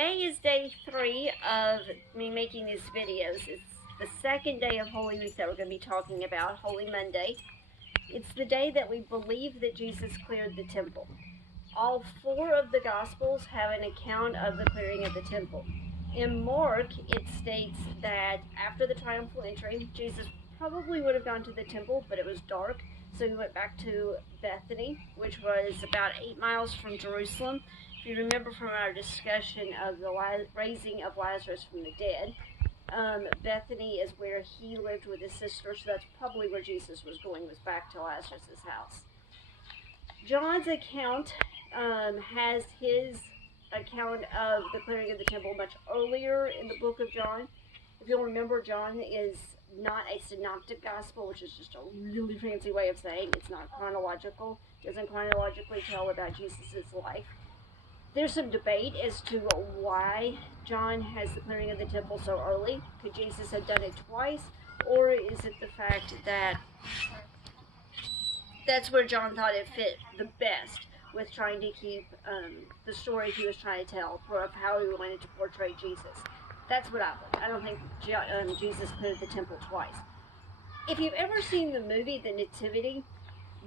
Today is day 3 of me making these videos. It's the second day of Holy Week that we're going to be talking about, Holy Monday. It's the day that we believe that Jesus cleared the temple. All 4 of the Gospels have an account of the clearing of the temple. In Mark, it states that after the triumphal entry, Jesus probably would have gone to the temple, but it was dark, so he went back to Bethany, which was about 8 miles from Jerusalem. If you remember from our discussion of the raising of Lazarus from the dead, Bethany is where he lived with his sister, so that's probably where Jesus was going, was back to Lazarus' house. John's account has his account of the clearing of the temple much earlier in the book of John. If you'll remember, John is not a synoptic gospel, which is just a really fancy way of saying it's not chronological. It doesn't chronologically tell about Jesus' life. There's some debate as to why John has the clearing of the temple so early. Could Jesus have done it twice? Or is it the fact that that's where John thought it fit the best with trying to keep the story he was trying to tell of how he wanted to portray Jesus? That's what I think. I don't think Jesus cleared the temple twice. If you've ever seen the movie The Nativity,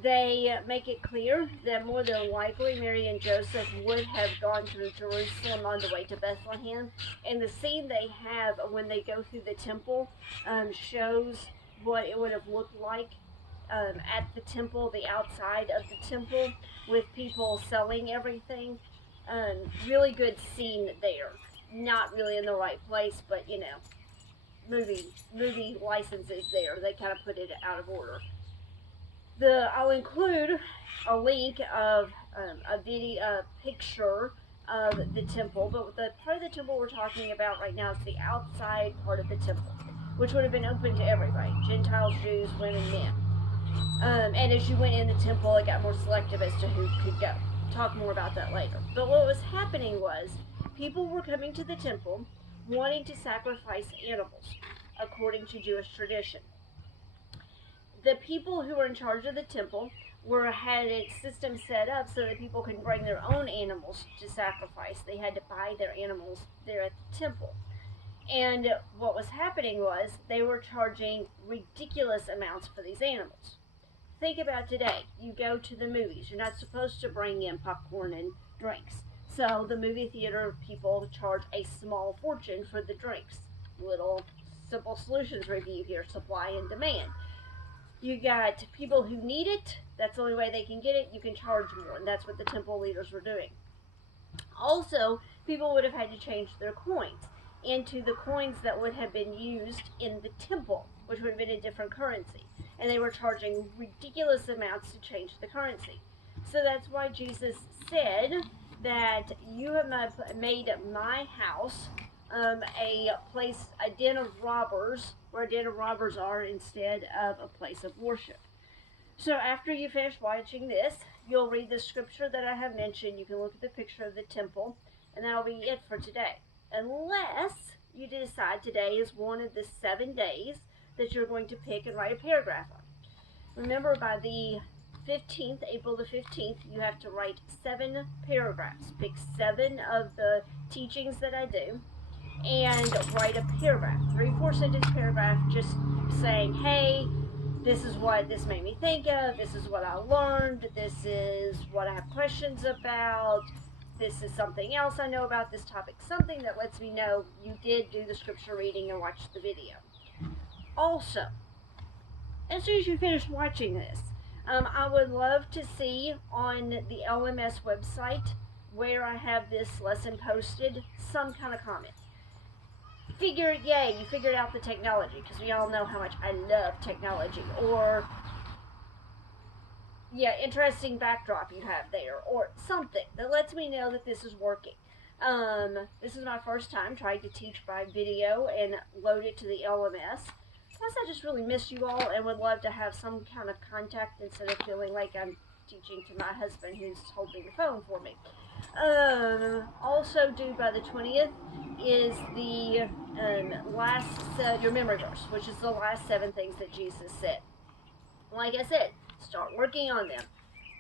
they make it clear that more than likely Mary and Joseph would have gone through Jerusalem on the way to Bethlehem. And the scene they have when they go through the temple shows what it would have looked like at the temple, the outside of the temple, with people selling everything. Really good scene there. Not really in the right place, but you know, movie licenses there. They kind of put it out of order. I'll include a link of a picture of the temple, but the part of the temple we're talking about right now is the outside part of the temple, which would have been open to everybody, Gentiles, Jews, women, men. And as you went in the temple, it got more selective as to who could go. Talk more about that later. But what was happening was people were coming to the temple wanting to sacrifice animals according to Jewish tradition. The people who were in charge of the temple had a system set up so that people could bring their own animals to sacrifice. They had to buy their animals there at the temple. And what was happening was they were charging ridiculous amounts for these animals. Think about today. You go to the movies. You're not supposed to bring in popcorn and drinks. So the movie theater people charge a small fortune for the drinks. Little Simple Solutions review here, supply and demand. You got people who need it. That's the only way they can get it. You can charge more, and that's what the temple leaders were doing. Also, people would have had to change their coins into the coins that would have been used in the temple, which would have been a different currency. And they were charging ridiculous amounts to change the currency. So that's why Jesus said that you have made my house a den of robbers, where a den of robbers are instead of a place of worship. So after you finish watching this, you'll read the scripture that I have mentioned. You can look at the picture of the temple, and that'll be it for today. Unless you decide today is one of the 7 days that you're going to pick and write a paragraph on. Remember, by the 15th, April the 15th, you have to write 7 paragraphs. Pick 7 of the teachings that I do and write a paragraph, 3-4 sentence paragraph, just saying, hey, this is what this made me think of, this is what I learned, this is what I have questions about, this is something else I know about this topic, something that lets me know you did do the scripture reading and watch the video. Also, as soon as you finish watching this, I would love to see on the LMS website where I have this lesson posted some kind of comment. Yay, you figured out the technology, because we all know how much I love technology. Or, yeah, interesting backdrop you have there, or something that lets me know that this is working. This is my first time trying to teach by video and load it to the LMS. Plus, I just really miss you all and would love to have some kind of contact instead of feeling like I'm teaching to my husband who's holding the phone for me. Also due by the 20th is the your memory verse, which is the last 7 things that Jesus said. Like I said, start working on them.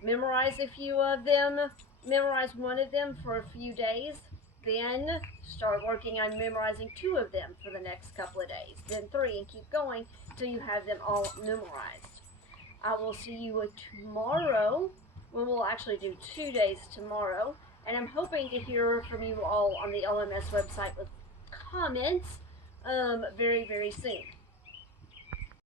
Memorize a few of them. Memorize one of them for a few days. Then start working on memorizing 2 of them for the next couple of days. Then 3, and keep going till you have them all memorized. I will see you tomorrow. We'll actually do 2 days tomorrow. And I'm hoping to hear from you all on the LMS website with comments very, very soon.